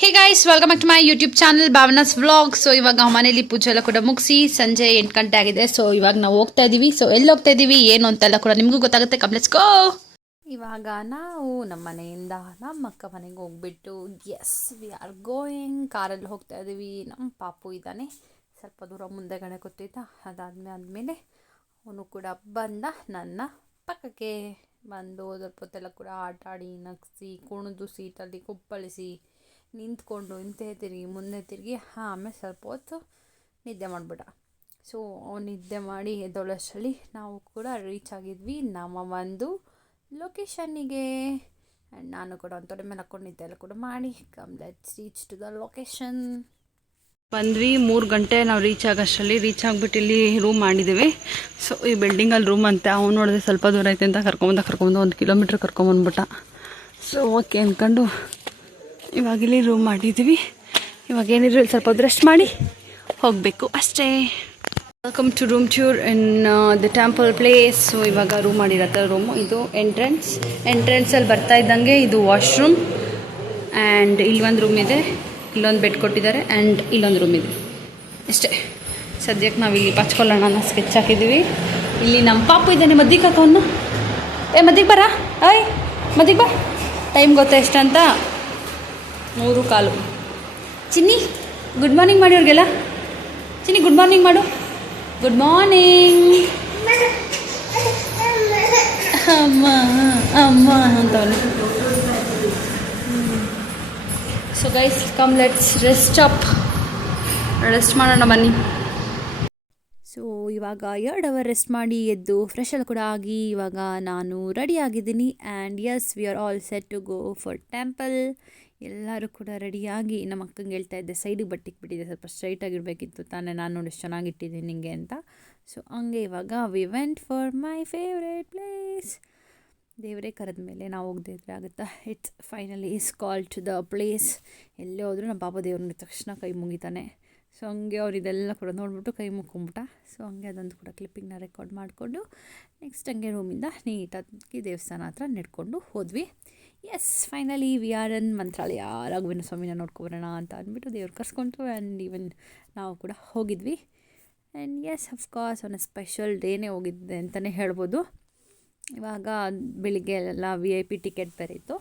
Hey guys, welcome back to my YouTube channel Bhavana's vlog. So ಇವಾಗ ಮನೇಲಿ ಪೂಜೆ ಎಲ್ಲ ಕೂಡ ಮುಗಿಸಿ ಸಂಜೆ 8 ಗಂಟೆ ಆಗಿದೆ. ಸೊ ಇವಾಗ ನಾವು ಹೋಗ್ತಾ ಇದ್ದೀವಿ. ಸೊ ಎಲ್ಲಿ ಹೋಗ್ತಾ ಇದ್ದೀವಿ ಏನು ಅಂತೆಲ್ಲ ಕೂಡ ನಿಮಗೂ ಗೊತ್ತಾಗುತ್ತೆ. Come let's go. ಇವಾಗ ನಾವು ನಮ್ಮ ಮನೆಯಿಂದ ನಮ್ಮ ಅಕ್ಕ ಮನೆಗೆ ಹೋಗ್ಬಿಟ್ಟು ಎಸ್ ವಿ ಆರ್ ಗೋಯಿಂಗ್. ಕಾರಲ್ಲಿ ಹೋಗ್ತಾ ಇದ್ದೀವಿ. ನಮ್ಮ ಪಾಪು ಇದ್ದಾನೆ, ಸ್ವಲ್ಪ ದೂರ ಮುಂದೆಗಡೆ ಕೂತಿದ್ದ. ಅದಾದಮೇಲೆ ಅವನು ಕೂಡ ಬಂದ ನನ್ನ ಪಕ್ಕಕ್ಕೆ ಬಂದು ಸ್ವಲ್ಪ ಹೊತ್ತೆಲ್ಲ ಕೂಡ ಆಟ ಆಡಿ ನಗಿಸಿ ಕುಣಿದು ಸೀಟಲ್ಲಿ ಕುಪ್ಪಳಿಸಿ ನಿಂತ್ಕೊಂಡು ಹಿಂದೆ ತಿರುಗಿ ಮುಂದೆ ತಿರುಗಿ ಆಮೇಲೆ ಸ್ವಲ್ಪ ಹೊತ್ತು ನಿದ್ದೆ ಮಾಡಿಬಿಟ್ಟ. ಸೊ ಅವ್ನು ನಿದ್ದೆ ಮಾಡಿ ಎದ್ದೊಳಷ್ಟರಲ್ಲಿ ನಾವು ಕೂಡ ರೀಚ್ ಆಗಿದ್ವಿ ನಮ್ಮ ಒಂದು ಲೊಕೇಶನ್ನಿಗೆ. ಆ್ಯಂಡ್ ನಾನು ಕೂಡ ಒಂದು ತೊಡೆ ಮೇಲೆ ಹಾಕ್ಕೊಂಡು ನಿದ್ದೆ ಎಲ್ಲ ಕೂಡ ಮಾಡಿ come let's reach to the location. ಬಂದ್ವಿ 3 ಗಂಟೆ ನಾವು ರೀಚ್ ಆಗಿಬಿಟ್ಟು ಇಲ್ಲಿ ರೂಮ್ ಮಾಡಿದ್ದೀವಿ. ಸೊ ಈ ಬಿಲ್ಡಿಂಗಲ್ಲಿ ರೂಮ್ ಅಂತೆ. ಅವ್ನು ನೋಡಿದ್ರೆ ಸ್ವಲ್ಪ ದೂರ ಐತೆ ಅಂತ ಕರ್ಕೊಂಬಂದು 1 ಕಿಲೋಮೀಟ್ರ್ ಕರ್ಕೊಂಬಂದ್ಬಿಟ್ಟ. ಸೊ ಓಕೆ ಅಂದ್ಕೊಂಡು ಇವಾಗ ಇಲ್ಲಿ ರೂಮ್ ಮಾಡಿದ್ದೀವಿ. ಇವಾಗ ಏನಿದ್ರು ಇಲ್ಲಿ ಸ್ವಲ್ಪ ಹೊತ್ತು ರೆಸ್ಟ್ ಮಾಡಿ ಹೋಗಬೇಕು ಅಷ್ಟೇ. Welcome to room tour in the temple place. So ಇವಾಗ ರೂಮ್ ಮಾಡಿರತ್ತೆ. ರೂಮು ಇದು ಎಂಟ್ರೆನ್ಸಲ್ಲಿ ಬರ್ತಾ ಇದ್ದಂಗೆ ಇದು ವಾಶ್ರೂಮ್. ಆ್ಯಂಡ್ ಇಲ್ಲೊಂದು ರೂಮ್ ಇದೆ, ಇಲ್ಲೊಂದು ಬೆಡ್ ಕೊಟ್ಟಿದ್ದಾರೆ, ಆ್ಯಂಡ್ ಇಲ್ಲೊಂದು ರೂಮ್ ಇದೆ ಅಷ್ಟೇ. ಸದ್ಯಕ್ಕೆ ನಾವು ಇಲ್ಲಿ ಪಚ್ಕೊಳ್ಳೋಣ ಅನ್ನೋ ಸ್ಕೆಚ್ ಹಾಕಿದ್ದೀವಿ. ಇಲ್ಲಿ ನಮ್ಮ ಪಾಪು ಇದ್ದಾನೆ, ಮದ್ದಿಗೆ ಹಾಕೋನು. ಮದ್ದಿಗೆ ಬರ, ಮದ್ದಿಗೆ ಬಾ. ಟೈಮ್ ಗೊತ್ತಾ ಎಷ್ಟಂತ? 3:15. ಚಿನ್ನಿ ಗುಡ್ ಮಾರ್ನಿಂಗ್ ಮಾಡಿ ಅವ್ರಿಗೆಲ್ಲ. ಚಿನ್ನಿ ಗುಡ್ ಮಾರ್ನಿಂಗ್ ಮಾಡು. ಗುಡ್ ಮಾರ್ನಿಂಗ್ ಅಮ್ಮ ಅಮ್ಮ ಅಂತವನು. So guys come let's rest ಮಾಡೋಣ ಬನ್ನಿ. ಸೊ ಇವಾಗ 2 ಅವರ್ ರೆಸ್ಟ್ ಮಾಡಿ ಎದ್ದು ಫ್ರೆಶ್ ಎಲ್ಲ ಕೂಡ ಆಗಿ ಇವಾಗ ನಾನು ರೆಡಿ ಆಗಿದ್ದೀನಿ. And yes we are all set to go for temple. ಎಲ್ಲರೂ ಕೂಡ ರೆಡಿಯಾಗಿ ನಮ್ಮ ಅಕ್ಕಂಗೆ ಹೇಳ್ತಾ ಇದ್ದೆ ಸೈಡಿಗೆ ಬಟ್ಟಿಕ್ಬಿಟ್ಟಿದೆ, ಸ್ವಲ್ಪ ಸ್ಟ್ರೈಟಾಗಿರಬೇಕಿತ್ತು ತಾನೇ, ನಾನು ನೋಡಿ ಎಷ್ಟು ಚೆನ್ನಾಗಿಟ್ಟಿದ್ದೀನಿ ನಿಂಗೆ ಅಂತ. ಸೊ ಹಂಗೆ ಇವಾಗ we went for my favourite place. ದೇವರೇ ಕರೆದ ಮೇಲೆ ನಾವು ಹೋಗದೇ ಇದ್ರೆ ಆಗುತ್ತಾ. It's finally is call to the place. ಎಲ್ಲೇ ಹೋದರೂ ನಮ್ಮ ಪಾಪ ದೇವ್ರ ನೋಡಿದ ತಕ್ಷಣ ಕೈ ಮುಗಿತಾನೆ. ಸೊ ಹಂಗೆ ಅವ್ರು ಇದೆಲ್ಲ ಕೂಡ ನೋಡಿಬಿಟ್ಟು ಕೈ ಮುಕ್ಕೊಂಬಿಟ್ಟ. ಸೊ ಹಂಗೆ ಅದೊಂದು ಕೂಡ ಕ್ಲಿಪ್ಪಿಂಗ್ನ ರೆಕಾರ್ಡ್ ಮಾಡಿಕೊಂಡು ನೆಕ್ಸ್ಟ್ ಹಂಗೆ ರೂಮಿಂದ ನೀಟಾಗಿ ದೇವಸ್ಥಾನ ಹತ್ರ ನಡ್ಕೊಂಡು ಹೋದ್ವಿ. Yes finally we are in Mantralaya. Raghavendra ಸ್ವಾಮಿನ ನೋಡ್ಕೊಬರೋಣ ಅಂತ ಅಂದ್ಬಿಟ್ಟು ದೇವ್ರು ಕರ್ಸ್ಕೊಂತು. ಆ್ಯಂಡ್ ಈವನ್ ನಾವು ಕೂಡ ಹೋಗಿದ್ವಿ. And yes of course on special ಡೇನೇ ಹೋಗಿದ್ದೆ ಅಂತಲೇ ಹೇಳ್ಬೋದು. ಇವಾಗ ಬೆಳಿಗ್ಗೆ ಎಲ್ಲ VIP ಟಿಕೆಟ್ ಬೇರೆ ಇತ್ತು.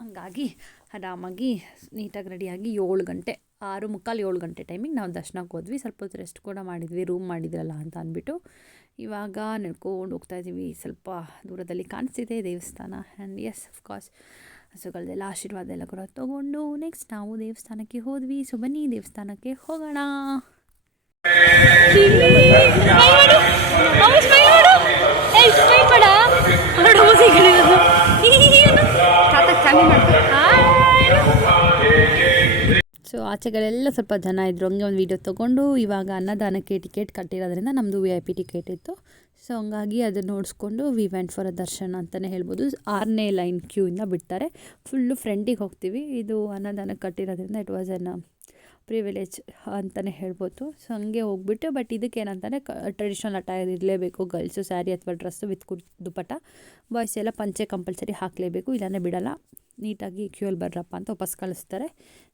ಹಂಗಾಗಿ ಆರಾಮಾಗಿ ನೀಟಾಗಿ ರೆಡಿಯಾಗಿ 7 ಗಂಟೆ 6:45 7 ಗಂಟೆ ಟೈಮಿಗೆ ನಾವು ದರ್ಶನಕ್ಕೆ ಹೋದ್ವಿ. ಸ್ವಲ್ಪ ಹೊತ್ತು ರೆಸ್ಟ್ ಕೂಡ ಮಾಡಿದ್ವಿ, ರೂಮ್ ಮಾಡಿದ್ರಲ್ಲ ಅಂತ ಅಂದ್ಬಿಟ್ಟು. ಇವಾಗ ನಡ್ಕೊಂಡು ಹೋಗ್ತಾಯಿದ್ದೀವಿ. ಸ್ವಲ್ಪ ದೂರದಲ್ಲಿ ಕಾಣಿಸ್ತಿದೆ ದೇವಸ್ಥಾನ. ಆ್ಯಂಡ್ ಎಸ್ ಅಫ್ಕೋರ್ಸ್ ಹಸುಗಳದೆಲ್ಲ ಆಶೀರ್ವಾದ ಎಲ್ಲ ಕೂಡ ತೊಗೊಂಡು ನೆಕ್ಸ್ಟ್ ನಾವು ದೇವಸ್ಥಾನಕ್ಕೆ ಹೋದ್ವಿ. ಸೊ ಬನ್ನಿ ದೇವಸ್ಥಾನಕ್ಕೆ ಹೋಗೋಣ. ಸೊ ಆಚೆಗಳೆಲ್ಲ ಸ್ವಲ್ಪ ಜನ ಇದ್ದರು. ಹಂಗೆ ಒಂದು ವೀಡಿಯೋ ತೊಗೊಂಡು ಇವಾಗ ಅನ್ನದಾನಕ್ಕೆ ಟಿಕೆಟ್ ಕಟ್ಟಿರೋದ್ರಿಂದ ನಮ್ಮದು VIP ಟಿಕೆಟ್ ಇತ್ತು. ಸೊ ಹಂಗಾಗಿ ಅದನ್ನು ನೋಡಿಸ್ಕೊಂಡು ವಿ ವೆಂಟ್ ಫಾರ್ ಅ ದರ್ಶನ ಅಂತಲೇ ಹೇಳ್ಬೋದು. 6ನೇ ಲೈನ್ ಕ್ಯೂಯಿಂದ ಬಿಡ್ತಾರೆ. ಫುಲ್ಲು ಫ್ರಂಟಿಗೆ ಹೋಗ್ತೀವಿ. ಇದು ಅನ್ನದಾನಕ್ಕೆ ಕಟ್ಟಿರೋದ್ರಿಂದ ಇಟ್ ವಾಸ್ ಎನ್ ಪ್ರಿವಿಲೇಜ್ ಅಂತಲೇ ಹೇಳ್ಬೋದು. ಸೊ ಹಂಗೆ ಹೋಗ್ಬಿಟ್ಟು ಬಟ್ ಇದಕ್ಕೆ ಏನಂತಾನೆ ಟ್ರೆಡಿಷ್ನಲ್ ಅಟೈರ್ ಇರಲೇಬೇಕು. ಗರ್ಲ್ಸು ಸ್ಯಾರಿ ಅಥವಾ ಡ್ರೆಸ್ಸು ವಿತ್ ದುಪ್ಪಟ್ಟ. ಬಾಯ್ಸ್ ಎಲ್ಲ ಪಂಚೆ ಕಂಪಲ್ಸರಿ ಹಾಕಲೇಬೇಕು, ಇಲ್ಲಾಂದರೆ ಬಿಡೋಲ್ಲ. ನೀಟಾಗಿ ಕ್ಯೂಯಲ್ಲಿ ಬರ್ರಪ್ಪ ಅಂತ ವಾಪಸ್ ಕಳಿಸ್ತಾರೆ.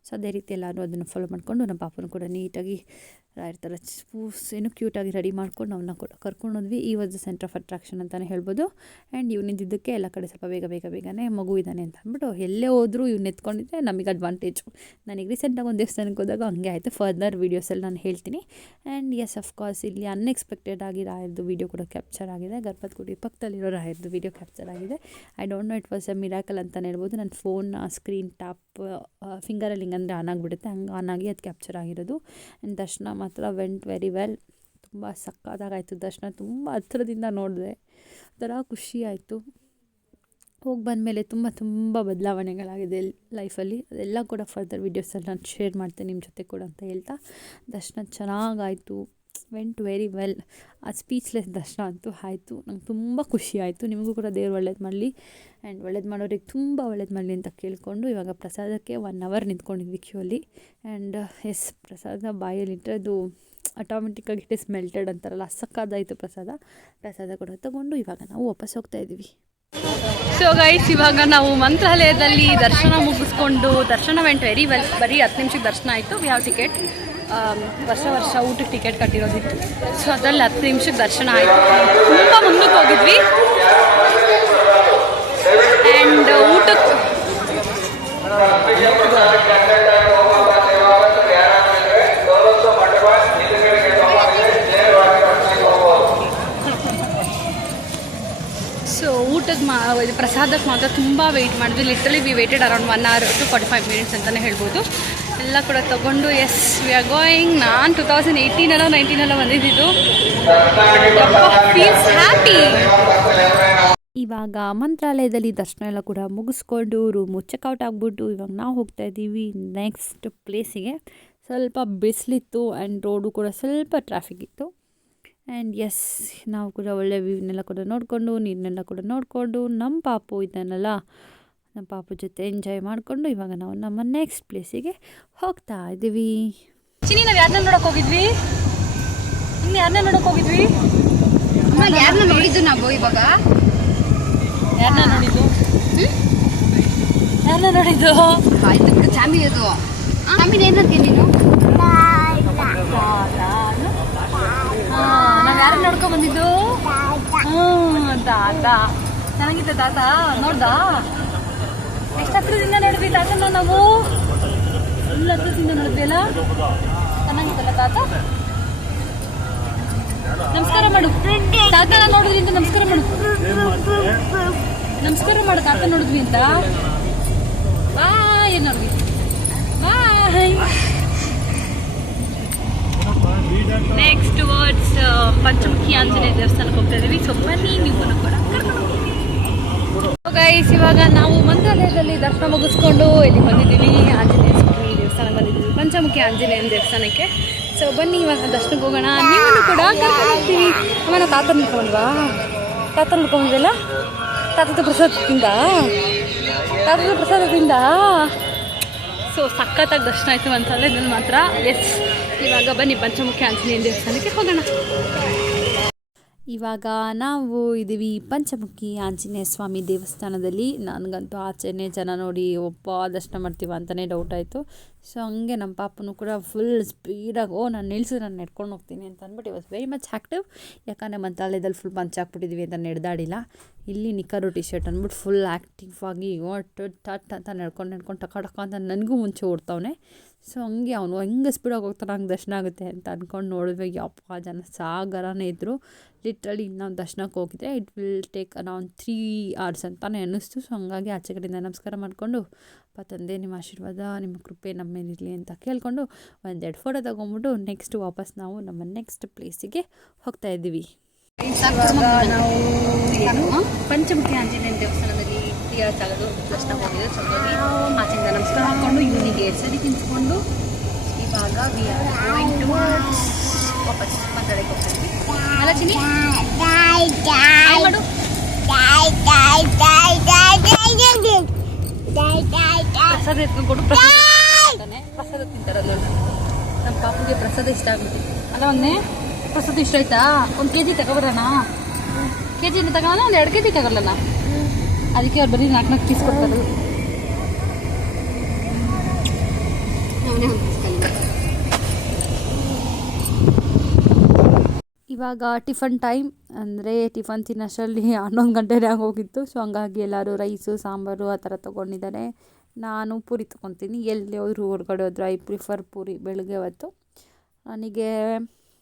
ಸೊ ಅದೇ ರೀತಿ ಎಲ್ಲರೂ ಅದನ್ನು ಫಾಲೋ ಮಾಡಿಕೊಂಡು ನಮ್ಮ ಪಾಪನ ಕೂಡ ನೀಟಾಗಿ ಇರ್ತಾರೆ ಏನು ಕ್ಯೂಟಾಗಿ ರೆಡಿ ಮಾಡ್ಕೊಂಡು ಅವನ್ನ ಕೂಡ ಕರ್ಕೊಂಡೋದ್ವಿ. ಈ was the centre of attraction ಅಂತಲೇ ಹೇಳ್ಬೋದು. ಆ್ಯಂಡ್ ಇವನಿದ್ದಕ್ಕೆ ಎಲ್ಲ ಕಡೆ ಸ್ವಲ್ಪ ಬೇಗನೆ ಮಗು ಇದ್ದಾನೆ ಅಂತ ಅಂದ್ಬಿಟ್ಟು ಎಲ್ಲೇ ಹೋದರೂ ಇವ್ನು ಎತ್ಕೊಂಡಿದ್ದೆ ನಮಗೆ ಅಡ್ವಾಂಟೇಜು. ನನಗೆ ರೀಸೆಂಟಾಗಿ ಒಂದು ದೇವಸ್ಥಾನಕ್ಕೆ ಹೋದಾಗ ಹಂಗೆ ಆಯಿತು. ಫರ್ದರ್ ವೀಡಿಯೋಸಲ್ಲಿ ನಾನು ಹೇಳ್ತೀನಿ. ಆ್ಯಂಡ್ ಎಸ್ ಅಫ್ಕೋರ್ಸ್ ಇಲ್ಲಿ ಅನ್ಎಕ್ಸ್ಪೆಕ್ಟೆಡ್ ಆಗಿ ರಾಯರ್ದು ವೀಡಿಯೋ ಕೂಡ ಕ್ಯಾಪ್ಚರ್ ಆಗಿದೆ. ಗರ್ಭದ ಗುಡಿ ಪಕ್ಕದಲ್ಲಿರೋ ರಾಯರ್ದು ವೀಡಿಯೋ ಕ್ಯಾಪ್ಚರ್ ಆಗಿದೆ. I don't know it was a miracle ಅಂತಲೇ ಹೇಳ್ಬೋದು. ನನ್ನ ಫೋನ್ ಸ್ಕ್ರೀನ್ ಟ್ಯಾಪ್ ಫಿಂಗರಲ್ಲಿ ಹಿಂಗಂದರೆ ಆನ್ ಆಗಿಬಿಡುತ್ತೆ, ಹಂಗೆ ಆನ್ ಆಗಿ ಅದು ಕ್ಯಾಪ್ಚರ್ ಆಗಿರೋದು. ಆ್ಯಂಡ್ ದರ್ಶನ ಮಾತ್ರ ವೆಂಟ್ ವೆರಿ ವೆಲ್. ತುಂಬ ಸಕ್ಕತ್ತಾಗಾಯಿತು ದರ್ಶನ. ತುಂಬ ಹತ್ರದಿಂದ ನೋಡಿದೆ, ಒಂಥರ ಖುಷಿ ಆಯಿತು. ಹೋಗಿ ಬಂದಮೇಲೆ ತುಂಬ ಬದಲಾವಣೆಗಳಾಗಿದೆ ಲೈಫಲ್ಲಿ. ಅದೆಲ್ಲ ಕೂಡ ಫರ್ದರ್ ವೀಡಿಯೋಸಲ್ಲಿ ನಾನು ಶೇರ್ ಮಾಡ್ತೇನೆ ನಿಮ್ಮ ಜೊತೆ ಕೂಡ ಅಂತ ಹೇಳ್ತಾ, ದರ್ಶನ ಚೆನ್ನಾಗಾಯಿತು. Went very well. ಆ ಸ್ಪೀಚ್ಲೆಸ್ ದರ್ಶನ ಅಂತೂ ಆಯಿತು. ನಂಗೆ ತುಂಬ ಖುಷಿ ಆಯಿತು. ನಿಮಗೂ ಕೂಡ ದೇವ್ರು ಒಳ್ಳೇದು ಮಾಡಲಿ. ಆ್ಯಂಡ್ ಒಳ್ಳೇದು ಮಾಡೋರಿಗೆ ತುಂಬ ಒಳ್ಳೇದು ಮಾಡಲಿ ಅಂತ ಕೇಳಿಕೊಂಡು ಇವಾಗ ಪ್ರಸಾದಕ್ಕೆ 1 ಅವರ್ ನಿಂತ್ಕೊಂಡಿದ್ವಿ ಕ್ಯೂಯಲ್ಲಿ. ಆ್ಯಂಡ್ ಎಸ್ ಪ್ರಸಾದ ಬಾಯಲ್ಲಿಟ್ಟರೆ ಅದು ಆಟೋಮೆಟಿಕ್ಕಾಗಿ ಇಟ್ ಇಸ್ ಮೆಲ್ಟೆಡ್ ಅಂತಾರಲ್ಲ, ಸಕ್ಕತ್ತಾಯಿತು ಪ್ರಸಾದ ಕೂಡ ತೊಗೊಂಡು ಇವಾಗ ನಾವು ವಾಪಸ್ ಹೋಗ್ತಾಯಿದ್ದೀವಿ. ಸೊ ಗೈಸ್, ಇವಾಗ ನಾವು ಮಂತ್ರಾಲಯದಲ್ಲಿ ದರ್ಶನ ಮುಗಿಸ್ಕೊಂಡು, ದರ್ಶನ ವೆಂಟ್ ವೆರಿ ವೆಲ್, ಬರೀ 10 ನಿಮಿಷಕ್ಕೆ ದರ್ಶನ ಆಯಿತು. ವಿ ಹ್ಯಾವ್ ಟಿಕೆಟ್, ವರ್ಷ ಊಟಕ್ಕೆ ಟಿಕೆಟ್ ಕಟ್ಟಿರೋದಿತ್ತು. ಸೊ ಅದರಲ್ಲಿ 10 ನಿಮಿಷಕ್ಕೆ ದರ್ಶನ ಆಯಿತು. ತುಂಬ ಮುಂದಕ್ಕೆ ಹೋಗಿದ್ವಿ. ಆ್ಯಂಡ್ ಊಟಕ್ಕೆ ಸೊ ಊಟಕ್ಕೆ ಪ್ರಸಾದಕ್ಕೆ ಮಾತ್ರ ತುಂಬ ವೆಯ್ಟ್ ಮಾಡಿದ್ವಿ. Literally V weighted around 1 hour to 45 minutes ಅಂತಲೇ ಹೇಳ್ಬೋದು. ಎಲ್ಲ ಕೂಡ ತೊಗೊಂಡು ಎಸ್ ವಿ ಆರ್ ಗೋಯಿಂಗ್. ನಾನು 2018 19 ಬಂದಿದ್ದು. Feels happy. ಇವಾಗ ಮಂತ್ರಾಲಯದಲ್ಲಿ ದರ್ಶನ ಎಲ್ಲ ಕೂಡ ಮುಗಿಸ್ಕೊಂಡು ರೂಮು ಚೆಕ್ಔಟ್ ಆಗಿಬಿಟ್ಟು ಇವಾಗ ನಾವು ಹೋಗ್ತಾ ಇದ್ದೀವಿ ನೆಕ್ಸ್ಟ್ ಪ್ಲೇಸಿಗೆ. ಸ್ವಲ್ಪ ಬಿಸಿಲಿತ್ತು ಆ್ಯಂಡ್ ರೋಡು ಕೂಡ ಸ್ವಲ್ಪ ಟ್ರಾಫಿಕ್ ಇತ್ತು. ಆ್ಯಂಡ್ ಎಸ್, ನಾವು ಕೂಡ ಒಳ್ಳೆ ವ್ಯೂನೆಲ್ಲ ಕೂಡ ನೋಡಿಕೊಂಡು, ನೀರನ್ನೆಲ್ಲ ಕೂಡ ನೋಡಿಕೊಂಡು, ನಮ್ಮ ಪಾಪು ಇದನ್ನೆಲ್ಲ ನಮ್ಮ ಪಾಪು ಜೊತೆ ಎಂಜಾಯ್ ಮಾಡಿಕೊಂಡು ಇವಾಗ ನಾವು ನಮ್ಮ ನೆಕ್ಸ್ಟ್ ಪ್ಲೇಸಿಗೆ ಹೋಗ್ತಾ ಇದ್ದೀವಿ. ಚಿನಿ, ನಾವು ಯಾರನ್ನ ನೋಡೋಕೆ ಹೋಗಿದ್ವಿ? ಇನ್ನು ಯಾರನ್ನ ನೋಡೋಕೆ ಹೋಗಿದ್ವಿ? ಯಾರನ್ನ ನೋಡಿದ್ದು ನಾವು ಇವಾಗ? ಯಾರನ್ನ ನೋಡಿದ್ದು? ಯಾರನ್ನ ನೋಡಿದ್ದು? ಆಯ್ತು, ಚಾಮಿ ಅದು ಚಾಮಿನ ಏನಂತೀಯ ನೀನು? ನಾವು ಯಾರು ನೋಡ್ಕೊಂಡ್ ಬಂದಿದ್ದು? ತಾತ ಚೆನ್ನಾಗಿತ್ತು. ತಾತ ನೋಡ್ದ? ಎಷ್ಟು ಹತ್ರದಿಂದ ನೋಡಿದ್ವಿ ತಾತನ ನಾವು? ಫುಲ್ ಹತ್ರದಿಂದ ನೋಡಿದ್ವಿ ಅಲ್ಲ? ಚೆನ್ನಾಗಿತ್ತಲ್ಲ ತಾತ? ನಮಸ್ಕಾರ ಮಾಡು ತಾತನ ನೋಡಿದ್ವಿ ಅಂತ. ನಮಸ್ಕಾರ ಮಾಡು, ನಮಸ್ಕಾರ ಮಾಡು ತಾತ ನೋಡಿದ್ವಿ ಅಂತ. ಬಾಯ್ ನೋಡ್ವಿ, ಬಾಯ್. ನೆಕ್ಸ್ಟ್ ವರ್ಡ್ಸ್ ಪಂಚಮುಖಿ ಆಂಜನೇಯ ದೇವಸ್ಥಾನಕ್ಕೆ ಹೋಗ್ತಾ ಇದ್ದೀವಿ. ಸೊ ಬನ್ನಿ, ನೀವು ಕೂಡ ಗೈಸ್. ಇವಾಗ ನಾವು ಮಂತ್ರಾಲಯದಲ್ಲಿ ದರ್ಶನ ಮುಗಿಸ್ಕೊಂಡು ಇಲ್ಲಿ ಬಂದಿದ್ದೀವಿ, ಆಂಜನೇಯ ಸ್ವಾಮಿ ದೇವಸ್ಥಾನಕ್ಕೆ ಬಂದಿದ್ದೀವಿ, ಪಂಚಮುಖಿ ಆಂಜನೇಯನ ದೇವಸ್ಥಾನಕ್ಕೆ. ಸೊ ಬನ್ನಿ ಇವಾಗ ದರ್ಶನಕ್ಕೆ ಹೋಗೋಣ. ನೀವು ಕೂಡ ಕರ್ಕೊಂಡು ಹೋಗ್ತೀವಿ. ಆಮೇಲೆ ತಾತ ನಿಂತ್ಕೊಂಡ್ವಾ? ತಾತ ನಿಂತ್ಕೊಂಡಿದ್ದಲ್ಲ? ತಾತದ ಪ್ರಸಾದದಿಂದ ಸೊ ಸಖತ್ತಾಗಿ ದರ್ಶನ ಆಯಿತು ಮಂತ್ರಾಲಯದಲ್ಲಿ ಮಾತ್ರ. ಎಸ್, ಇವಾಗ ಬನ್ನಿ ಪಂಚಮುಖಿ ಆಂಜನೇಯ ದೇವಸ್ಥಾನಕ್ಕೆ ಹೋಗೋಣ. ಇವಾಗ ನಾವು ಇದ್ದೀವಿ ಪಂಚಮುಖಿ ಆಂಜನೇಯ ಸ್ವಾಮಿ ದೇವಸ್ಥಾನದಲ್ಲಿ. ನನಗಂತೂ ಆಚೆನೇ ಜನ ನೋಡಿ ದರ್ಶನ ಮಾಡ್ತೀವ ಅಂತಲೇ ಡೌಟ್ ಆಯಿತು. ಸೊ ಹಂಗೆ ನಮ್ಮ ಪಾಪನೂ ಕೂಡ ಫುಲ್ ಸ್ಪೀಡಾಗಿ ನಾನು ನಿಲ್ಲಿಸಿ ನಾನು ನಡ್ಕೊಂಡು ಹೋಗ್ತೀನಿ ಅಂತ ಅಂದ್ಬಿಟ್ಟು ವಾಸ್ ವೆರಿ ಮಚ್ ಆ್ಯಕ್ಟಿವ್. ಯಾಕಂದರೆ ಮಂತ್ರಾಲಯದಲ್ಲಿ ಫುಲ್ ಪಂಚ್ ಹಾಕ್ಬಿಟ್ಟಿದ್ವಿ ಅಂತ ನಡೆದಾಡಿಲ್ಲ. ಇಲ್ಲಿ ನಿಕ್ಕರು ಟಿ ಶರ್ಟ್ ಅಂದ್ಬಿಟ್ಟು ಫುಲ್ ಆ್ಯಕ್ಟಿವ್ ಆಗಿ ಟಟ್ ಅಂತ ನಡ್ಕೊಂಡು ಟಕ ಅಂತ ನನಗೂ ಮುಂಚೆ ಓಡ್ತಾವನೆ. ಸೊ ಹಂಗೆ ಅವನು ಹೆಂಗೆ ಸ್ಪೀಡಾಗಿ ಹೋಗ್ತಾನೆ ಹಂಗೆ ದರ್ಶನ ಆಗುತ್ತೆ ಅಂತ ಅಂದ್ಕೊಂಡು ನೋಡಿದ್ವಿ. ಯಪ್ಪ, ಜನ ಸಾಗರನೇ ಇದ್ದರು. ಲಿಟ್ರಲಿ ನಾವು ದರ್ಶನಕ್ಕೆ ಹೋಗಿದ್ದೆ it will take around 3 hours ಅಂತಲೇ ಅನ್ನಿಸ್ತು. ಸೊ ಹಂಗಾಗಿ ಆಚೆ ಕಡೆಯಿಂದ ನಮಸ್ಕಾರ ಮಾಡಿಕೊಂಡು, ತಂದೆ ನಿಮ್ಮ ಆಶೀರ್ವಾದ ನಿಮ್ಮ ಕೃಪೆ ನಮ್ಮ ಮೇಲಿರಲಿ ಅಂತ ಕೇಳಿಕೊಂಡು 1-2 ಫೋಟೋ ತೊಗೊಂಬಿಟ್ಟು ನೆಕ್ಸ್ಟ್ ವಾಪಸ್ ನಾವು ನಮ್ಮ ನೆಕ್ಸ್ಟ್ ಪ್ಲೇಸಿಗೆ ಹೋಗ್ತಾ ಇದ್ದೀವಿ. ನಾವು ಪಂಚಮುಖಿ ಆಂಜನೇಯ ದೇವಸ್ಥಾನದಲ್ಲಿ ಜಾಗದು ದರ್ಶನ ಹೋಗಿದ್ದು. ಚಲೋಗಿ ಆಚೆಯಿಂದ ನಮಸ್ಕಾರ ಹಾಕ್ಕೊಂಡು ಇವನಿಗೆ ಸರಿ ತಿನ್ಸ್ಕೊಂಡು ಇವಾಗ ವಿ ಆರ್ ಗೋಯಿಂಗ್ ಟು ವಾಪಸ್ ಮಾತಾಡಕ್ಕೆ ಹೋಗ್ತೀವಿ. ಅಲ್ಲ ಚಿನಿ, ಮಾಡು. ಪ್ರಸಾದ ಎತ್ಕೊಂಡು ಕೊಡು. ಪ್ರಸಾದ ತಿಂತಾರೆ ನೋಡಿ. ನಮ್ಮ ಪಾಪುಗೆ ಪ್ರಸಾದ ಇಷ್ಟ ಆಗುತ್ತೆ ಅಲ್ಲ? ಒಂದೇ ಪ್ರಸಾದ ಇಷ್ಟ ಆಯ್ತಾ? 1 kg ತಗೊಬರೋಣ? ಕೆಜಿನ ತಗೊಳ್ಳೋಣ, 1-2 kg ತಗೊಳ್ಳೋಣ? ಅದಕ್ಕೆ ಅವ್ರು ಬರೀ 4 ಪೀಸ್ ಕೊಡ್ತಾರೆ. ಇವಾಗ ಟಿಫನ್ ಟೈಮ್. ಅಂದರೆ ಟಿಫನ್ ತಿನ್ನೋಷ್ಟರಲ್ಲಿ 11 ಗಂಟೆನೇ ಆಗೋಗಿತ್ತು. ಸೊ ಹಂಗಾಗಿ ಎಲ್ಲರೂ ರೈಸು ಸಾಂಬಾರು ಆ ಥರ ತೊಗೊಂಡಿದ್ದಾರೆ. ನಾನು ಪೂರಿ ತೊಗೊತೀನಿ. ಎಲ್ಲಿ ಹೋದ್ರು ಹೊರಗಡೆ ಹೋದ್ರೆ ಐ ಪ್ರಿಫರ್ ಪೂರಿ. ಬೆಳಗ್ಗೆ ಹೊತ್ತು ನನಗೆ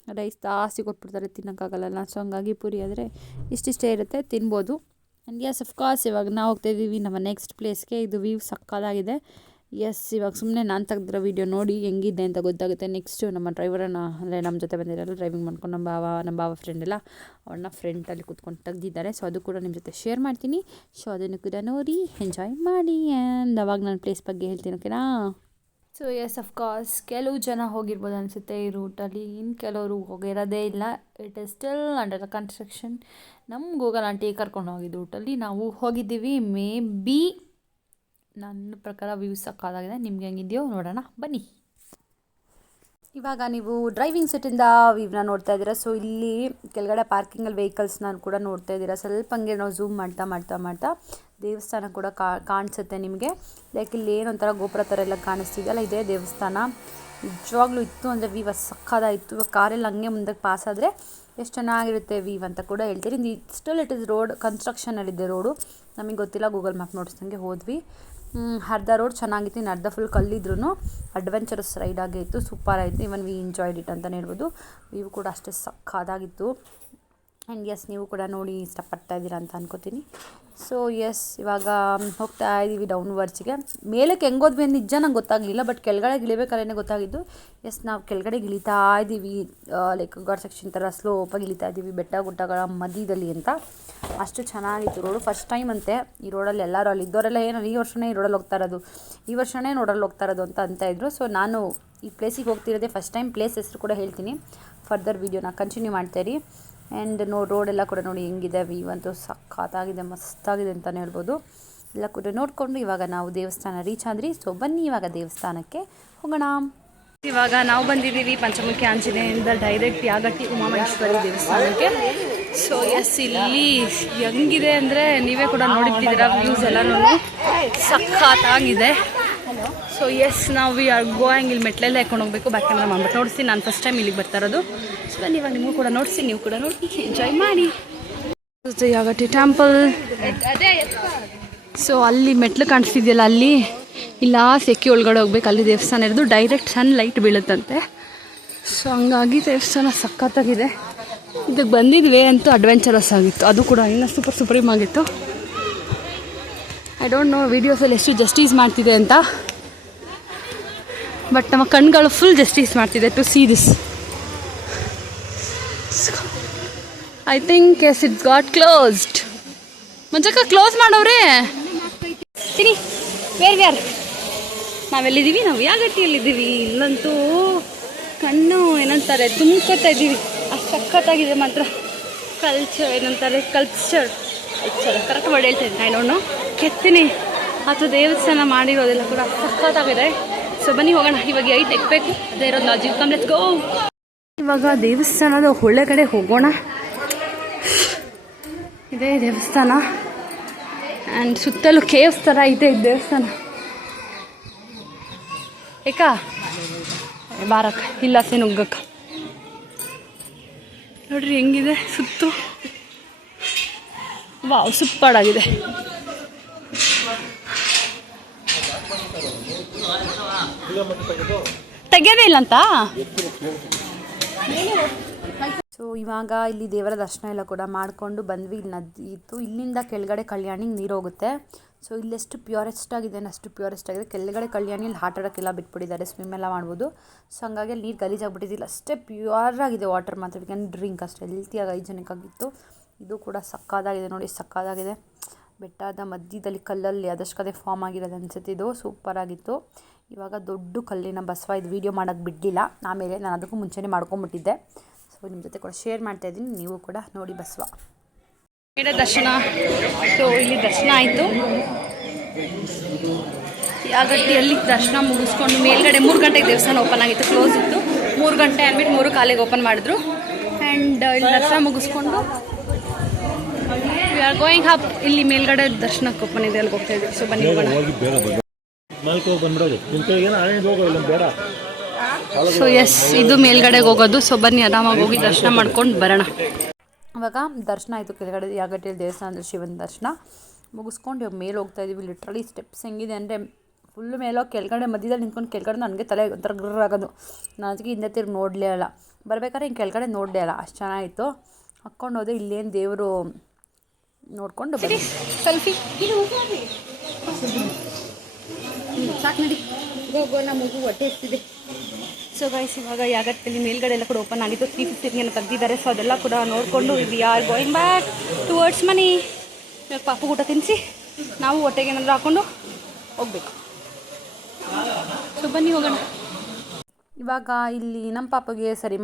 ರೈಸ್ ಜಾಸ್ತಿ ಕೊಟ್ಬಿಡ್ತಾರೆ, ತಿನ್ನೋಕ್ಕಾಗಲ್ಲ. ಸೊ ಹಂಗಾಗಿ ಪೂರಿ ಆದರೆ ಇಷ್ಟಿಷ್ಟೇ ಇರುತ್ತೆ, ತಿನ್ಬೋದು. ಆ್ಯಂಡ್ ಎಸ್ ಅಫ್ಕೋರ್ಸ್ ಇವಾಗ ನಾವು ಹೋಗ್ತಾಯಿದ್ದೀವಿ ನಮ್ಮ ನೆಕ್ಸ್ಟ್ ಪ್ಲೇಸ್ಗೆ. ಇದು ವ್ಯೂ ಸಕ್ಕತ್ತಾಗಿದೆ. ಎಸ್, ಇವಾಗ ಸುಮ್ಮನೆ ನಾನು ತೆಗೆದಿರೋ ವೀಡಿಯೋ ನೋಡಿ ಹೆಂಗಿದೆ ಅಂತ ಗೊತ್ತಾಗುತ್ತೆ. ನೆಕ್ಸ್ಟು ನಮ್ಮ ಡ್ರೈವರನ್ನ, ಅಂದರೆ ನಮ್ಮ ಜೊತೆ ಬಂದಿರೋಲ್ಲ, ಡ್ರೈವಿಂಗ್ ಮಾಡ್ಕೊಂಡು ನಮ್ಮ ಬಾವ ಫ್ರೆಂಡ್ ಎಲ್ಲ ಅವ್ರನ್ನ ಫ್ರೆಂಟಲ್ಲಿ ಕೂತ್ಕೊಂಡು ತೆಗ್ದಿದ್ದಾರೆ. ಸೊ ಅದು ಕೂಡ ನಿಮ್ಮ ಜೊತೆ ಶೇರ್ ಮಾಡ್ತೀನಿ. ಸೊ ಅದನ್ನು ಕೂಡ ನೋಡಿ ಎಂಜಾಯ್ ಮಾಡಿ. ಆ್ಯಂಡ್ ಅವಾಗ ನಾನು ಪ್ಲೇಸ್ ಬಗ್ಗೆ ಹೇಳ್ತೀನಿ, ಓಕೆನಾ? ಸೊ ಎಸ್ ಅಫ್ಕೋರ್ಸ್ ಕೆಲವು ಜನ ಹೋಗಿರ್ಬೋದು ಅನಿಸುತ್ತೆ ಈ ರೂಟಲ್ಲಿ. ಇನ್ನು ಕೆಲವರು ಹೋಗಿರೋದೇ ಇಲ್ಲ. It is still under construction. ನಮ್ಮ ಗೂಗಲ್ ಆಂಟಿ ಕರ್ಕೊಂಡು ಹೋಗಿದ್ದು ರೂಟಲ್ಲಿ ನಾವು ಹೋಗಿದ್ದೀವಿ. ಮೇ ಬಿ ನನ್ನ ಪ್ರಕಾರ ವ್ಯೂಸ್ ಸಕ್ಕತ್ತಾಗಿದೆ. ನಿಮ್ಗೆ ಹೆಂಗಿದೆಯೋ ನೋಡೋಣ ಬನ್ನಿ. ಇವಾಗ ನೀವು ಡ್ರೈವಿಂಗ್ ಸೀಟಿಂದ ವ್ಯೂವ್ನ ನೋಡ್ತಾ ಇದ್ದೀರಾ. ಸೊ ಇಲ್ಲಿ ಕೆಳಗಡೆ ಪಾರ್ಕಿಂಗಲ್ಲಿ ವೆಹಿಕಲ್ಸ್ನ ಕೂಡ ನೋಡ್ತಾ ಇದ್ದೀರಾ. ಸ್ವಲ್ಪ ಹಂಗೆ ನಾವು ಝೂಮ್ ಮಾಡ್ತಾ ದೇವಸ್ಥಾನ ಕೂಡ ಕಾಣಿಸುತ್ತೆ ನಿಮಗೆ. ಲೈಕ್ ಇಲ್ಲಿ ಏನೊಂಥರ ಗೋಪುರ ಥರ ಎಲ್ಲ ಕಾಣಿಸ್ತಿದೆಯಲ್ಲ, ಇದೇ ದೇವಸ್ಥಾನ. ನಿಜವಾಗ್ಲೂ ಇತ್ತು ಅಂದರೆ ವೀವ್ ಸಕ್ಕದಾಗಿತ್ತು. ಇವಾಗ ಕಾರಲ್ಲಿ ಹಂಗೆ ಮುಂದಕ್ಕೆ ಪಾಸ್ ಆದರೆ ಎಷ್ಟು ಚೆನ್ನಾಗಿರುತ್ತೆ ವೀವ್ ಅಂತ ಕೂಡ ಹೇಳ್ತೀರಿ. ಸ್ಟಿಲ್ ಇಟ್ ಇಸ್ ರೋಡ್ ಕನ್ಸ್ಟ್ರಕ್ಷನಲ್ಲಿದೆ ರೋಡು, ನಮಗೆ ಗೊತ್ತಿಲ್ಲ, ಗೂಗಲ್ ಮ್ಯಾಪ್ ನೋಡಿಸ್ದಂಗೆ ಹೋದ್ವಿ. ಅರ್ಧ ರೋಡ್ ಚೆನ್ನಾಗಿತ್ತು, ಇನ್ನು ಅರ್ಧ ಫುಲ್ ಕಲ್ಲಿದ್ರೂ ಅಡ್ವೆಂಚರಸ್ ರೈಡ್ ಆಗಿತ್ತು, ಸೂಪರ್ ಆಯಿತು. ಇವನ್ ವಿ ಎಂಜಾಯ್ಡ್ ಇಟ್ ಅಂತಲೇ ಹೇಳ್ಬೋದು. ವ್ಯೂ ಕೂಡ ಅಷ್ಟೇ ಸಕ್ಕದಾಗಿತ್ತು. ಆ್ಯಂಡ್ ಎಸ್, ನೀವು ಕೂಡ ನೋಡಿ ಇಷ್ಟಪಡ್ತಾ ಇದ್ದೀರಾ ಅಂತ ಅನ್ಕೋತೀನಿ. ಸೊ ಎಸ್, ಇವಾಗ ಹೋಗ್ತಾ ಇದ್ದೀವಿ ಡೌನ್ವರ್ಡ್ಸಿಗೆ. ಮೇಲಕ್ಕೆ ಹೆಂಗೋದ್ವಿ ಅಂತ ನಿಜ ನಂಗೆ ಗೊತ್ತಾಗಲಿಲ್ಲ, ಬಟ್ ಕೆಳಗಡೆ ಇಳಿಬೇಕಾದ್ರೆ ಗೊತ್ತಾಗಿದ್ದು. ಎಸ್, ನಾವು ಕೆಳಗಡೆ ಇಳಿತಾ ಇದ್ದೀವಿ, ಲೈಕ್ ಗಾಡ್ ಸೆಕ್ಷನ್ ಥರ ಸ್ಲೋಪಾಗಿ ಇಳಿತಾ ಇದ್ದೀವಿ ಬೆಟ್ಟ ಗುಡ್ಡಗಳ ಮಧ್ಯದಲ್ಲಿ ಅಂತ. ಅಷ್ಟು ಚೆನ್ನಾಗಿತ್ತು ರೋಡು. ಫಸ್ಟ್ ಟೈಮ್ ಅಂತೆ ಈ ರೋಡಲ್ಲಿ ಎಲ್ಲರೂ ಅಲ್ಲಿ ಇದ್ದವರೆಲ್ಲ ಏನು ಈ ವರ್ಷನೇ ಈ ರೋಡಲ್ಲಿ ಹೋಗ್ತಾ ಇರೋದು ಅಂತ ಇದ್ರು. ಸೊ ನಾನು ಈ ಪ್ಲೇಸಿಗೆ ಹೋಗ್ತಿರೋದೇ ಫಸ್ಟ್ ಟೈಮ್. ಪ್ಲೇಸ್ ಹೆಸರು ಕೂಡ ಹೇಳ್ತೀನಿ, ಫರ್ದರ್ ವೀಡಿಯೋನ ಕಂಟಿನ್ಯೂ ಮಾಡ್ತಾಯಿರಿ. ಆ್ಯಂಡ್ ರೋಡೆಲ್ಲ ಕೂಡ ನೋಡಿ ಹೆಂಗಿದೆ, ವ್ಯೂ ಅಂತೂ ಸಖತ್ತಾಗಿದೆ, ಮಸ್ತಾಗಿದೆ ಅಂತಲೇ ಹೇಳ್ಬೋದು. ಎಲ್ಲ ಕೂಡ ನೋಡಿಕೊಂಡು ಇವಾಗ ನಾವು ದೇವಸ್ಥಾನ ರೀಚ್ ಆದ್ರಿ. ಸೊ ಬನ್ನಿ ಇವಾಗ ದೇವಸ್ಥಾನಕ್ಕೆ ಹೋಗೋಣ. ಇವಾಗ ನಾವು ಬಂದಿದ್ದೀವಿ ಪಂಚಮುಖಿ ಆಂಜನೇಯದಿಂದ ಡೈರೆಕ್ಟ್ ಯಾಗಟ್ಟಿ ಉಮಾಮಹೇಶ್ವರಿ ದೇವಸ್ಥಾನಕ್ಕೆ. ಸೊ ಎಸ್, ಇಲ್ಲಿ ಹೆಂಗಿದೆ ಅಂದರೆ ನೀವೇ ಕೂಡ ನೋಡಿರ್ತಿದ್ದೀರಾ, ವ್ಯೂಸ್ ಎಲ್ಲನೂ ಸಖತ್ತಾಗಿದೆ. ಸೊ ಎಸ್, ನಾವು ವಿ ಆರ್ ಗೋಯಿಂಗ್. ಇಲ್ಲಿ ಮೆಟ್ಲೆಲ್ಲ ಹಾಕೊಂಡು ಹೋಗಬೇಕು. ಬ್ಯಾಕ್ ಕ್ಯಾಮ್ರಾ ಮಾಡ್ಬಿಟ್ಟು ನೋಡಿಸಿ, ನಾನು ಫಸ್ಟ್ ಟೈಮ್ ಇಲ್ಲಿಗೆ ಬರ್ತಾ ಇರೋದು. ಸೊ ಬನ್ನಿ ಇವಾಗ ನಿಮಗೂ ಕೂಡ ನೋಡಿಸಿ, ನೀವು ಕೂಡ ನೋಡಿ ಎಂಜಾಯ್ ಮಾಡಿ. ಯಾಗಟ್ಟಿ ಟೆಂಪಲ್. ಸೊ ಅಲ್ಲಿ ಮೆಟ್ಲು ಕಾಣಿಸ್ತಿದೆಯಲ್ಲ, ಅಲ್ಲಿ ಇಲ್ಲ ಸೆಕ್ಕಿ ಒಳಗಡೆ ಹೋಗ್ಬೇಕು, ಅಲ್ಲಿ ದೇವಸ್ಥಾನ ಇರೋದು. ಡೈರೆಕ್ಟ್ ಸನ್ ಲೈಟ್ ಬೀಳುತ್ತಂತೆ. ಸೊ ಹಂಗಾಗಿ ದೇವಸ್ಥಾನ ಸಖತ್ತಾಗಿದೆ. ಇದಕ್ಕೆ ಬಂದಿದ್ವಿ ಅಂತೂ ಅಡ್ವೆಂಚರಸ್ ಆಗಿತ್ತು, ಅದು ಕೂಡ ಇನ್ನೂ ಸೂಪರ್ ಆಗಿತ್ತು. ಐ ಡೋಂಟ್ ನೋ ವೀಡಿಯೋಸಲ್ಲಿ ಎಷ್ಟು ಜಸ್ಟಿಸ್ ಮಾಡ್ತಿದೆ ಅಂತ, ಬಟ್ ನಮ್ಮ ಕಣ್ಗಳು ಫುಲ್ ಜಸ್ಟಿಸ್ ಮಾಡ್ತಿದೆ to see this. I think yes, it's got closed. ಮಂಜಕ್ಕ ಕ್ಲೋಸ್ ಮಾಡವ್ರೆ. ತಿನಿ ಬೇರೆ ನಾವೆಲ್ಲಿದ್ದೀವಿ, ನಾವು ಯಾಗಟ್ಟಿಯಲ್ಲಿದ್ದೀವಿ. ಇಲ್ಲಂತೂ ಕಣ್ಣು ಏನಂತಾರೆ ತುಂಬ್ಕೊತಾ ಇದ್ದೀವಿ, ಅಷ್ಟು ಸಖತ್ತಾಗಿದೆ ಮಾತ್ರ. ಕಲ್ಚರ್ ಕರೆಕ್ಟ್ ಮಾಡಿ ಹೇಳ್ತಾ ಇದ್ದೀನಿ. ನಾನು ಕೆತ್ತೀನಿ ಅಥವಾ ದೇವಸ್ಥಾನ ಮಾಡಿರೋದೆಲ್ಲ ಕೂಡ ಸಖತ್ತಾಗಿದೆ. ಸೊ ಬನ್ನಿ ಹೋಗೋಣ. ಇವಾಗ 8 ಎಕ್ಬೇಕು, ಅದೇ ಇರೋದು ಲಾಜಿಕ್. Come let's go. ಇವಾಗ ದೇವಸ್ಥಾನದ ಒಳಗಡೆ ಹೋಗೋಣ. ಇದೇ ದೇವಸ್ಥಾನ ಆ್ಯಂಡ್ ಸುತ್ತಲೂ ಕೇವ್ಸ್ ಥರ ಇದೆ ಈ ದೇವಸ್ಥಾನ. ಏಕಾ ಬಾರಕ್ಕ ಇಲ್ಲ ನುಗ್ಗಕ್ಕ ನೋಡ್ರಿ ಹೆಂಗಿದೆ ಸುತ್ತು. ವಾವ್, ಸೂಪರ್ ಆಗಿದೆ. ತೆಗೆಯೋದೇ ಇಲ್ಲ ಅಂತ. ಸೊ ಇವಾಗ ಇಲ್ಲಿ ದೇವರ ದರ್ಶನ ಎಲ್ಲ ಕೂಡ ಮಾಡಿಕೊಂಡು ಬಂದ್ವಿ. ಇಲ್ಲಿ ನದಿ ಇತ್ತು, ಇಲ್ಲಿಂದ ಕೆಳಗಡೆ ಕಲ್ಯಾಣಿಗೆ ನೀರು ಹೋಗುತ್ತೆ. ಸೊ ಇಲ್ಲೆಷ್ಟು ಪ್ಯೂರೆಸ್ಟ್ ಆಗಿದೆ, ಅಷ್ಟು ಪ್ಯೂರೆಸ್ಟ್ ಆಗಿದೆ. ಕೆಳಗಡೆ ಕಲ್ಯಾಣಿಯಲ್ಲಿ ಆಟ ಆಡೋಕ್ಕೆಲ್ಲ ಬಿಟ್ಬಿಟ್ಟಿದ್ದಾರೆ, ಸ್ವಿಮ್ ಎಲ್ಲ ಮಾಡ್ಬೋದು. ಸೊ ಹಂಗಾಗಿ ಅಲ್ಲಿ ನೀರು ಗಲೀಜಾಗ್ಬಿಟ್ಟಿದ್ದಿಲ್ಲ, ಅಷ್ಟೇ ಪ್ಯೂರ್ ಆಗಿದೆ ವಾಟರ್ ಮಾತ್ರ. ವಿ ಕ್ಯಾನ್ ಡ್ರಿಂಕ್ ಅಷ್ಟೇ ಹೆಲ್ತಿಯಾಗಿ ಹೈಜೆನಿಕ್ಕಾಗಿತ್ತು. ಇದು ಕೂಡ ಸಕ್ಕದಾಗಿದೆ ನೋಡಿ, ಸಕ್ಕದಾಗಿದೆ. ಬೆಟ್ಟದ ಮಧ್ಯದಲ್ಲಿ ಕಲ್ಲಲ್ಲಿ ಅದಷ್ಟೇ ಫಾರ್ಮ್ ಆಗಿರೋದು ಅನಿಸುತ್ತೆ. ಇದು ಸೂಪರಾಗಿತ್ತು. ಇವಾಗ ದೊಡ್ಡ ಕಲ್ಲಿನ ಬಸವ, ಇದು ವೀಡಿಯೋ ಮಾಡೋಕ್ಕೆ ಬಿಡಲಿಲ್ಲ, ಆಮೇಲೆ ನಾನು ಅದಕ್ಕೂ ಮುಂಚೆನೇ ಮಾಡ್ಕೊಂಬಿಟ್ಟಿದ್ದೆ. ಸೊ ನಿಮ್ಮ ಜೊತೆ ಕೂಡ ಶೇರ್ ಮಾಡ್ತಾಯಿದ್ದೀನಿ, ನೀವು ಕೂಡ ನೋಡಿ ಬಸವ. ದರ್ಶನ. ಸೊ ಇಲ್ಲಿ ದರ್ಶನ ಆಯಿತು. ಯಾಗಟ್ಟಿಯಲ್ಲಿ ದರ್ಶನ ಮುಗಿಸ್ಕೊಂಡು ಮೇಲ್ಗಡೆ 3 ಗಂಟೆಗೆ ದೇವಸ್ಥಾನ ಓಪನ್ ಆಗಿತ್ತು, ಕ್ಲೋಸ್ ಇತ್ತು. 3 ಗಂಟೆ ಅಂದ್ಬಿಟ್ಟು 3 ಕಾಲಿಗೆ ಓಪನ್ ಮಾಡಿದ್ರು. ಆ್ಯಂಡ್ ಇಲ್ಲಿ ದರ್ಶನ ಮುಗಿಸ್ಕೊಂಡು ವಿ ಆರ್ ಗೋಯಿಂಗ್ ಅಪ್. ಇಲ್ಲಿ ಮೇಲ್ಗಡೆ ದರ್ಶನಕ್ಕೆ ಓಪನ್ ಇದೆ, ಅಲ್ಲಿ ಹೋಗ್ತಾ ಇದ್ದೀವಿ. ಸೊ ಬನ್ನಿ ಹೋಗೋಣ. ಸೊ ಎಸ್, ಇದು ಮೇಲ್ಗಡೆಗೆ ಹೋಗೋದು. ಸೊ ಬನ್ನಿ ಆರಾಮಾಗಿ ಹೋಗಿ ದರ್ಶನ ಮಾಡ್ಕೊಂಡು ಬರೋಣ. ಇವಾಗ ದರ್ಶನ ಆಯಿತು ಕೆಳಗಡೆ ಯಾಗಟ್ಟಿಯಲ್ಲಿ ದೇವಸ್ಥಾನದ ಶಿವನ ದರ್ಶನ ಮುಗಿಸ್ಕೊಂಡು ಇವಾಗ ಮೇಲೆ ಹೋಗ್ತಾ ಇದ್ದೀವಿ. ಲಿಟ್ರಲಿ ಸ್ಟೆಪ್ಸ್ ಹೆಂಗಿದೆ ಅಂದರೆ ಫುಲ್ ಮೇಲೋಗಿ ಕೆಳಗಡೆ ಮಧ್ಯದಲ್ಲಿ ನಿಂತ್ಕೊಂಡು ಕೆಳಗಡೆ ನನಗೆ ತಲೆ ಒಂಥರ ಗ್ರರ್ ಆಗೋದು. ನಾನು ಅದಕ್ಕೆ ಹಿಂದೆ ತಿರ್ಗಿ ನೋಡಲೇ ಇಲ್ಲ, ಬರ್ಬೇಕಾದ್ರೆ ಹಿಂಗೆ ಕೆಳಗಡೆ ನೋಡಲೇ ಇಲ್ಲ, ಅಷ್ಟು ಚೆನ್ನಾಗಿತ್ತು. ಹಾಕ್ಕೊಂಡು ಹೋದೆ. ಇಲ್ಲೇನು ದೇವರು ನೋಡಿಕೊಂಡು ಬರೀ ಸೆಲ್ಫಿ ಸಾಕು ನಡಿ ಹೋಗೋಣ, ಮಗು ಹೊಟ್ಟೆ ಎಷ್ಟಿದೆ. ಸೊ ಗೈಸ್, ಇವಾಗ ಯಾಗಟ್ಟಲ್ಲಿ ಮೇಲ್ಗಡೆ ಎಲ್ಲ ಕೂಡ ಓಪನ್ ಆಗಿತ್ತು. 350 ತೆಗ್ದಿದ್ದಾರೆ. ಸೊ ಅದೆಲ್ಲ ಕೂಡ ನೋಡಿಕೊಂಡು we are going back towards ಮನಿ. ಇವಾಗ ಪಾಪು ಊಟ ತಿನ್ನಿಸಿ ನಾವು ಹೊಟ್ಟೆಗೆ ಏನಾದರೂ ಹಾಕ್ಕೊಂಡು ಹೋಗ್ಬೇಕು. ಸೊ ಬನ್ನಿ ಹೋಗೋಣ. ಇವಾಗ ಇಲ್ಲಿ ನಮ್ಮ ಪಾಪಗೆ ಸರಿ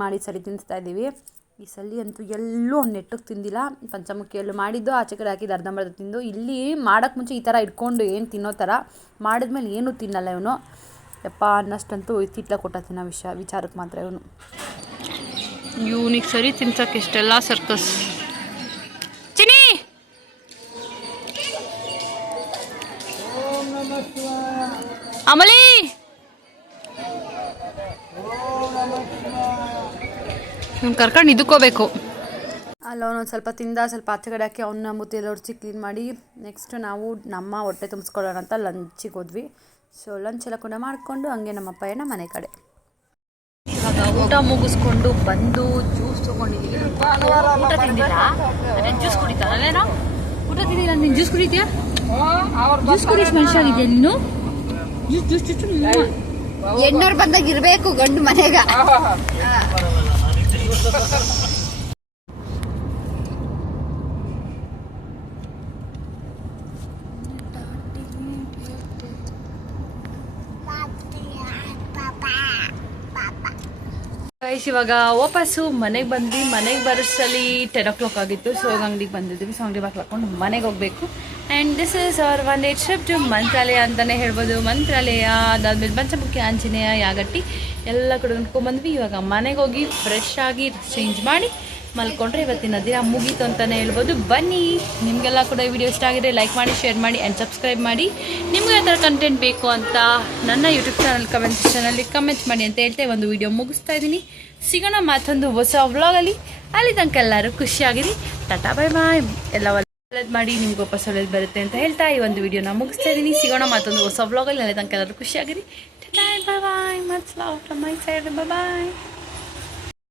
ತಿನ್ನಿಸ್ತಾ ಇದ್ದೀವಿ. ಈ ಸಲ ಅಂತೂ ಎಲ್ಲೂ ನೆಟ್ಟಗೆ ತಿಂದಿಲ್ಲ. ಪಂಚಮುಖಿಯಲ್ಲೂ ಮಾಡಿದ್ದು, ಆಚೆ ಕಡೆ ಹಾಕಿದ್ದು ಅರ್ಧಂಬರ್ಧ ತಿಂದು. ಇಲ್ಲಿ ಮಾಡೋಕ್ಕೆ ಮುಂಚೆ ಈ ಥರ ಇಟ್ಕೊಂಡು ಏನು ತಿನ್ನೋ ಥರ, ಮಾಡಿದ್ಮೇಲೆ ಏನೂ ತಿನ್ನಲ್ಲ ಇವನು. ಯಪ್ಪ ಅನ್ನಷ್ಟಂತೂ ತಿಟ್ಲ ಕೊಟ್ಟತಿನ ವಿಚಾರಕ್ಕೆ ಮಾತ್ರ ಇವನಿಗೆ ಸರಿ ತಿನ್ಸಕ್ಕೆ ಇಷ್ಟೆಲ್ಲ ಸರ್ಕಸ್. ಚಿನಿ ಅಮಲಿ ಇವ್ನು ಕರ್ಕೊಂಡು ಇದಕ್ಕೋಬೇಕು. ಅಲ್ಲ ಅವನೊಂದು ಸ್ವಲ್ಪ ತಿಂದ, ಸ್ವಲ್ಪ ಆಚೆ ಕಡೆ ಹಾಕಿ ಅವನ್ನ ಮುತ್ತೆಲ್ಲ ಹೊಡ್ಸಿ ಕ್ಲೀನ್ ಮಾಡಿ ನೆಕ್ಸ್ಟ್ ನಾವು ನಮ್ಮ ಹೊಟ್ಟೆ ತುಂಬಿಸ್ಕೊಳ್ಳೋಣ ಅಂತ ಲಂಚಿಗೆ ಹೋದ್ವಿ. ಸೊ ಲಂಚ್ ಎಲ್ಲ ಕೂಡ ಮಾಡಿಕೊಂಡು ಹಂಗೆ ನಮ್ಮ ಪಯಣ ಮನೆ ಕಡೆ. ಇವಾಗ ಊಟ ಮುಗಿಸ್ಕೊಂಡು ಬಂದು ಜ್ಯೂಸ್ ತೊಗೊಂಡಿದ್ದೀವಿ. ಊಟ ತಿಂದಿಲ್ಲ, ಅದೇ ಜ್ಯೂಸ್ ಕುಡಿತಾನಲ್ಲೇನೋ. ಊಟ ತಿಂದಿಲ್ಲ, ನೀನು ಜ್ಯೂಸ್ ಕುಡಿತೀಯಾ? ಜ್ಯೂಸ್ ಕುಡಿಯೋ ಮನುಷ್ಯ ಆಗಿದೆಯಾ ನೀನು? ಜ್ಯೂಸ್ ಹೆಣ್ಣೋರ್ ಬಂದಾಗ ಇರ್ಬೇಕು ಗಂಡು ಮನೆಗ. ಇವಾಗ ವಾಪಸ್ಸು ಮನೆಗೆ ಬಂದ್ವಿ. ಮನೆಗೆ ಬರೋಷ್ಟರಲ್ಲಿ 10 o'clock ಆಗಿತ್ತು. ಸೊ ಅಂಗಡಿಗೆ ಬಂದಿದ್ವಿ. ಸೊ ಅಂಗಡಿ ಬಾಕ್ಲು ಹಾಕೊಂಡು ಮನೆಗೆ ಹೋಗಬೇಕು. And this is our one day trip to Mantralaya ಅಂತಲೇ ಹೇಳ್ಬೋದು. ಮಂತ್ರಾಲಯ ಅದಾದ್ಮೇಲೆ ಪಂಚಮುಖಿ ಆಂಜನೇಯ, ಯಾಗಟ್ಟಿ ಎಲ್ಲ ಕಡೆ ನೋಡ್ಕೊಂಡ್ಬಂದ್ವಿ. ಇವಾಗ ಮನೆಗೆ ಹೋಗಿ ಫ್ರೆಶ್ ಆಗಿ ಚೇಂಜ್ ಮಾಡಿ ಮಲ್ಕೊಂಡ್ರೆ ಇವತ್ತಿನ ದಿನ ಮುಗೀತು ಅಂತಲೇ ಹೇಳ್ಬೋದು. ಬನ್ನಿ, ನಿಮಗೆಲ್ಲ ಕೂಡ ಈ ವಿಡಿಯೋ ಇಷ್ಟ ಆಗಿದೆ ಲೈಕ್ ಮಾಡಿ, ಶೇರ್ ಮಾಡಿ ಆ್ಯಂಡ್ ಸಬ್ಸ್ಕ್ರೈಬ್ ಮಾಡಿ. ನಿಮ್ಗೆ ಆ ಥರ ಕಂಟೆಂಟ್ ಬೇಕು ಅಂತ ನನ್ನ ಯೂಟ್ಯೂಬ್ ಚಾನಲ್ ಕಮೆಂಟ್ ಸೆಕ್ಷನಲ್ಲಿ ಕಮೆಂಟ್ ಮಾಡಿ ಅಂತ ಹೇಳ್ತಾ ಒಂದು ವಿಡಿಯೋ ಮುಗಿಸ್ತಾ ಇದ್ದೀನಿ. ಸಿಗೋಣ ಮತ್ತೊಂದು ಹೊಸ ವ್ಲಾಗಲ್ಲಿ. ಅಲ್ಲಿ ತನಕ ಎಲ್ಲರೂ ಖುಷಿಯಾಗಿರಿ. ಟಾಟಾ ಬಾಯ್ ಬಾಯ್. ಎಲ್ಲ ಒಳ್ಳೇದು ಮಾಡಿ, ನಿಮ್ಗೆ ವಾಪಸ್ ಒಳ್ಳೇದು ಬರುತ್ತೆ ಅಂತ ಹೇಳ್ತಾ ಈ ಒಂದು ವಿಡಿಯೋನ ಮುಗಿಸ್ತಾ ಇದ್ದೀನಿ. ಸಿಗೋಣ ಮತ್ತೊಂದು ಹೊಸ ವ್ಲಾಗಲ್ಲಿ. ಅಲ್ಲಿ ತನಕ ಎಲ್ಲರೂ ಖುಷಿಯಾಗಿರಿ. Tata bye bye. Much love from my side. Bye bye.